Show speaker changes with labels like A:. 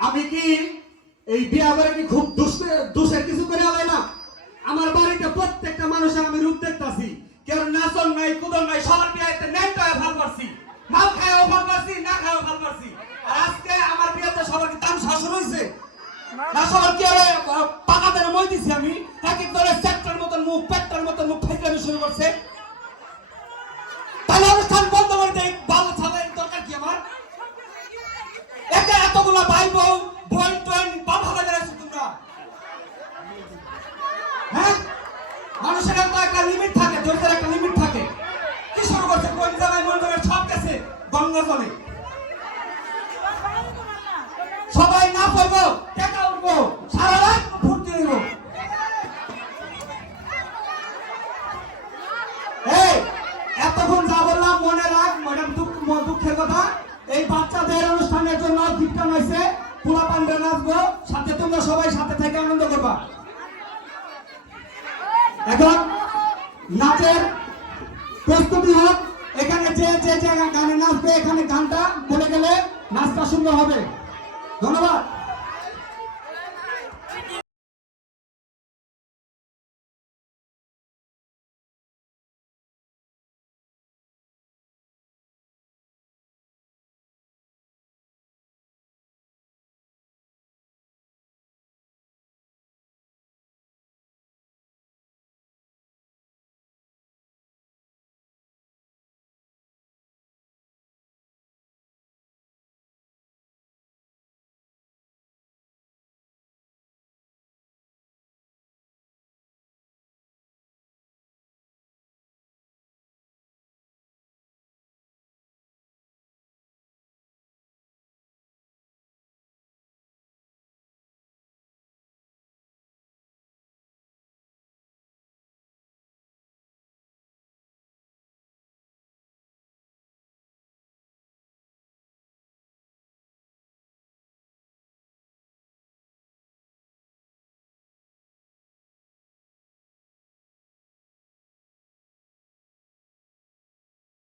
A: আমি কি এই বিয়া করে কি খুব দোষের কিছু করে হবে না? আমার বাড়িতে প্রত্যেকটা মানুষ আমি রূপ দেখতাছি। কেউ নাচন নাই, কুদন নাই, সবার বিয়াতে নেটটা ভালো পারছি মাল খায়ও ভালো পারছি না খায়ও ভালো পারছি আর আজকে আমার বিয়াতে সবার কি তাম শাসন হইছে? না সবার কি আরে পাকা দেনে মই দিছি আমি? এক ধরে সেক্টর মতন মুখ, পেট্টার মতন মুখ ফাইকানি শুরু করছে? লিমিট থাকে দরিদ্রের একটা লিমিট থাকে। কি করছে? কোন জায়গায় মন করে সব গেছে? গঙ্গা জলে সবাই না পড়ব টাকা উঠবো, সারা রাত ফুর্তি হইব। এই, এতক্ষণ যা বললাম, মনে রাখ, মনে দুঃখ দুঃখের কথা। এই বাচ্চাদের অনুষ্ঠানের জন্য গিফট হয়েছে পোলা পান্ডে নাচবো, সাথে তোমরা সবাই সাথে থেকে আনন্দ করবা। এখন নাচের প্রস্তুতি হোক, এখানে যে যে যে গানে নাচবে, এখানে গানটা বলে গেলে নাচটা সুন্দর হবে। ধন্যবাদ।